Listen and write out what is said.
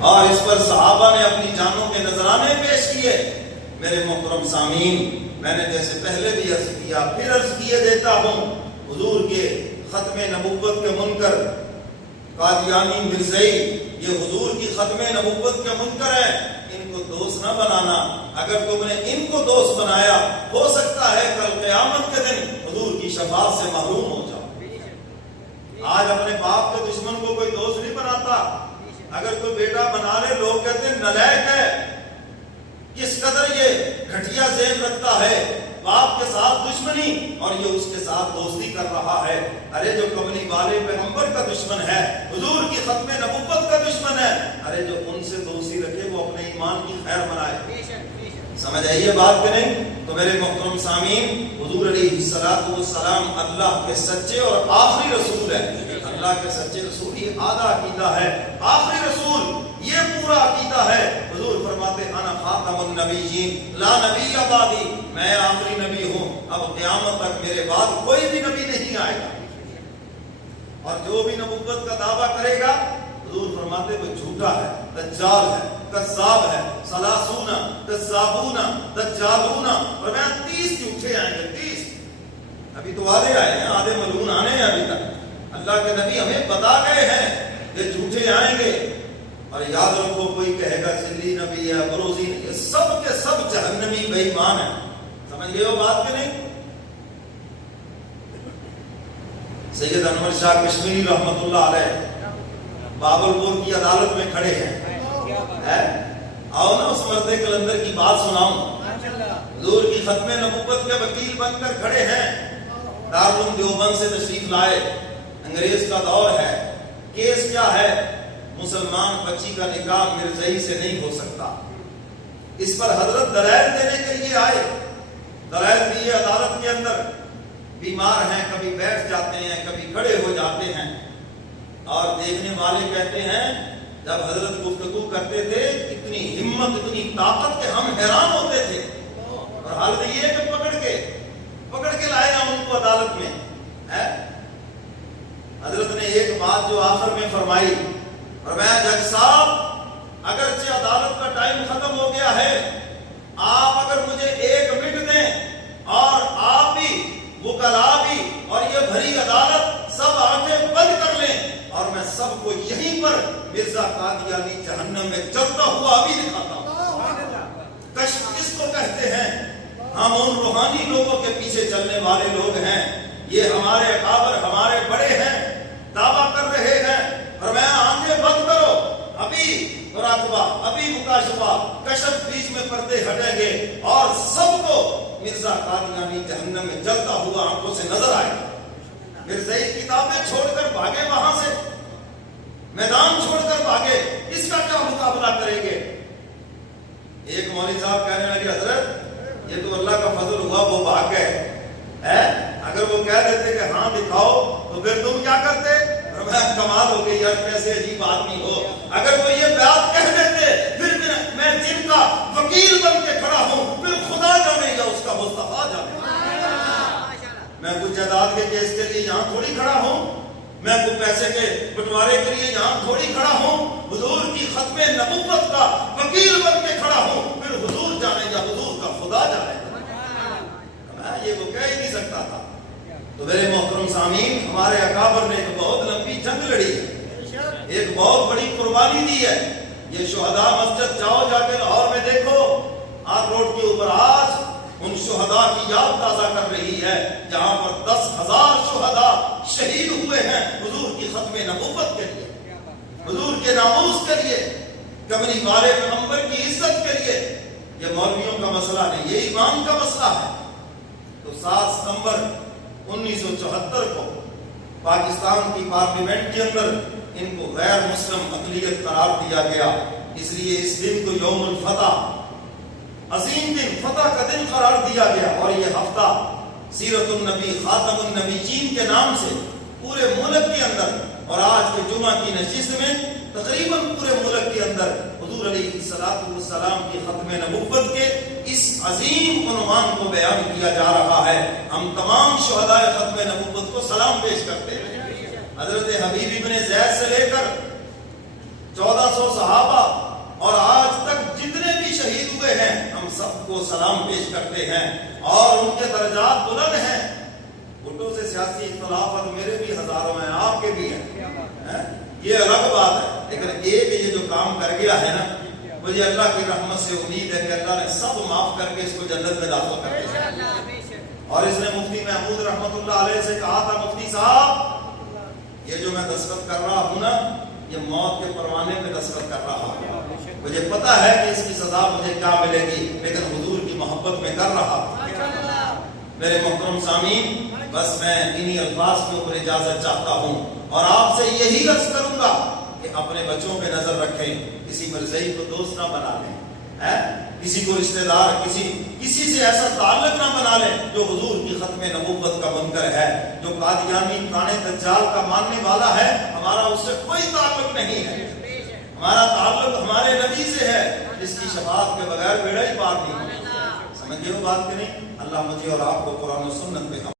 اور اس پر صحابہ نے اپنی جانوں کے نذرانے پیش کیے۔ میرے محترم سامعین، میں نے جیسے پہلے بھی عرض کیا پھر عرض کیے دیتا ہوں، حضور کے ختم نبوت کے منکر قادیانی مرزائی یہ حضور کی ختم نبوت کے منکر ہیں، ان کو دوست نہ بنانا۔ اگر تم نے ان کو دوست بنایا، ہو سکتا ہے کل قیامت کے دن حضور کی شفاعت سے محروم ہو جاؤ۔ آج اپنے باپ کے دشمن کو کوئی دوست نہیں بناتا، اگر کوئی بیٹا بنا لے لوگ کہتے ہیں نالائق ہے، کس قدر یہ گھٹیا ذہن رکھتا ہے، باپ کے ساتھ دشمنی اور یہ اس کے ساتھ دوستی کر رہا ہے۔ ارے جو کملی والے پیغمبر کا دشمن ہے، حضور کی ختم نبوت کا دشمن ہے، ارے جو ان سے دوستی رکھے وہ اپنے ایمان کی خیر منائے۔ سمجھ آئیے بات کہ نہیں؟ تو میرے محترم سامعین، حضور علیہ الصلوۃ والسلام اللہ کے سچے اور آخری رسول ہے۔ اللہ کے سچے رسول یہ آدھا عقیدہ ہے، آخری رسول یہ پورا عقیدہ ہے۔ حضور فرماتے انا خاتم النبیین لا نبی بعدی، میں آخری نبی ہوں، اب قیامت تک میرے بعد کوئی بھی نبی نہیں آئے گا، اور جو بھی نبوت کا دعویٰ کرے گا حضور فرماتے وہ جھوٹا ہے، دجال ہے، کذاب ہے، سلاسون کذابون دجالون، اور میں 30 جھوٹے آئیں گے، 30۔ ابھی تو آدھے آئے ہیں، آدھے ملعون آنے ہیں ابھی تک۔ اللہ کے نبی ہمیں بتا گئے ہیں یہ جھوٹے آئیں گے، اور یاد رکھو کوئی کہے گا ذلی نبی ہے، بروزی نہیں، یہ سب کے سب جہنمی بے ایمان ہیں۔ سمجھ گئے ہو بات کہ نہیں؟ سید انور شاہ کشمیری رحمت اللہ علیہ بابلپور کی عدالت میں کھڑے ہیں، آؤ نا اس مرد کلندر کی بات سناؤں۔ حضور کی ختم نبوت کے وکیل بن کر کھڑے ہیں، دارالعلوم دیوبند سے تشریف لائے، انگریز کا دور ہے، کیس کیا ہے؟ مسلمان بچی کا نکاح مرزائی سے نہیں ہو سکتا۔ اس پر حضرت دلائل دینے کے لیے آئے، دلائل دیے عدالت کے اندر، بیمار ہیں، کبھی بیٹھ جاتے ہیں، کبھی کھڑے ہو جاتے ہیں، اور دیکھنے والے کہتے ہیں جب حضرت گفتگو کرتے تھے اتنی ہمت، اتنی طاقت کہ ہم حیران ہوتے تھے، اور حالت یہ کہ پکڑ کے لائے ہم ان کو عدالت میں۔ حضرت نے ایک بات جو آخر میں فرمائی، فرمایا جج صاحب اگرچہ عدالت کا ٹائم ختم ہو گیا ہے، آپ اگر مجھے 1 منٹ دیں اور آپ بھی وکلاء بھی اور یہ بھری عدالت سب آنکھیں بند کر لیں اور میں سب کو یہیں پر مرزا قادیانی جہنم میں جلتا ہوا ابھی دکھاتا ہوں۔ کشف کس کو کہتے ہیں؟ ہم ان روحانی لوگوں کے پیچھے چلنے والے لوگ ہیں، یہ ہمارے اکابر ہمارے بڑے ہیں، دعویٰ کر رہے ہیں، اور میں آنکھیں بند کرو، ابھی مراقبہ، ابھی مکاشفہ، کشف، بیچ میں پردے ہٹیں گے اور سب کو مرزا قادیانی جہنم میں جلتا ہوا آنکھوں سے نظر آئے گا۔ مرزائی کتابیں چھوڑ کر بھاگے، وہاں سے میدان چھوڑ کر بھاگے، اس کا کیا مقابلہ کریں گے؟ ایک مولوی صاحب کہنے لگے حضرت یہ تو اللہ کا فضل ہوا وہ بھاگ گئے، اگر وہ کہہ دیتے کہ ہاں دکھاؤ تو پھر تم کیا کرتے؟ کمال ہو گئی یار، کیسے عجیب آدمی ہو، اگر وہ یہ بات کہہ دیتے پھر میں جن کا وکیل بن کے کھڑا ہوں پھر خدا جانے یا اس کا مصطفیٰ جانے، میں کچھ جائیداد کے کیس کے لیے یہاں تھوڑی کھڑا ہوں، میں کچھ پیسے کے بٹوارے کے لیے یہاں تھوڑی کھڑا ہوں، حضور کی ختم نبوت کا وکیل بن کے کھڑا ہوں، پھر حضور جانے یا حضور کا خدا جانے۔ یہ وہ کہہ ہی نہیں سکتا تھا۔ تو میرے محترم سامعین، ہمارے اکابر نے ایک بہت لمبی جنگ لڑی ہے، ایک بہت بڑی قربانی دی ہے۔ یہ شہداء مسجد جاؤ، جا کے لاہور میں دیکھو، آر روڈ کے اوپر آج ان شہداء کی یاد تازہ کر رہی ہے جہاں پر 10,000 شہداء شہید ہوئے ہیں حضور کی ختم نبوت کے لیے، حضور کے ناموس کے لیے، کملی والے پیغمبر کی عزت کے لیے۔ یہ مولویوں کا مسئلہ نہیں، یہ ایمان کا مسئلہ ہے۔ تو 7 ستمبر 1974 کو پاکستان کی پارلیمنٹ کے اندر ان کو غیر مسلم اقلیت قرار دیا گیا، اس لیے اس دن کو یوم الفتح، عظیم دن، فتح کا دن قرار دیا گیا۔ اور یہ ہفتہ سیرت النبی خاتم النبیین کے نام سے پورے ملک کے اندر، اور آج کے جمعہ کی نشست میں تقریباً پورے ملک کے اندر حضور علیہ السلام کی ختم نبوت کے اس عظیم عنوان کو بیان کیا جا رہا ہے۔ ہم تمام شہداء ختم نبوت کو سلام پیش کرتے ہیں۔ حضرت حبیب ابن زید سے لے کر 1400 صحابہ کو سلام پیش کرتے ہیں اور ان کے درجات بلند ہیں. بھٹو سے سیاسی اختلافات میرے بھی ہزاروں ہیں، آپ کے بھی ہیں، یہ الگ بات ہے. لیکن ایک یہ جو کام کر گیا ہے نا، مجھے اللہ کی رحمت سے امید ہے کہ اللہ نے سب معاف کر کے اس کو جنت میں داخل کر دیا. اور اس نے مفتی محمود رحمت اللہ علیہ سے کہا تھا، مفتی صاحب یہ جو میں دستخط کر رہا ہوں نا، یہ موت کے پروانے پہ دستخط کر رہا ہوں. مجھے پتا ہے کہ اس کی سزا مجھے کیا ملے گی، لیکن حضور کی محبت میں کر رہا ہوں. میرے محترم سامعین، بس میں انہی الفاظ کے اوپر اجازت چاہتا ہوں اور آپ سے یہی عرض کروں گا کہ اپنے بچوں پہ نظر رکھیں، کسی مرزئی کو دوست نہ بنا لیں، کسی کو رشتہ دار، کسی سے ایسا تعلق نہ بنا لیں جو حضور کی ختم نبوت کا منکر ہے، جو قادیانی کانے دجال کا ماننے والا ہے. ہمارا اس سے کوئی تعلق نہیں ہے. ہمارا تعلق ہمارے نبی سے ہے جس کی شفاعت کے بغیر بیڑا ہی پار نہیں. سمجھے وہ بات کہ نہیں؟ اللہ مجھے اور آپ کو قرآن و سنت میں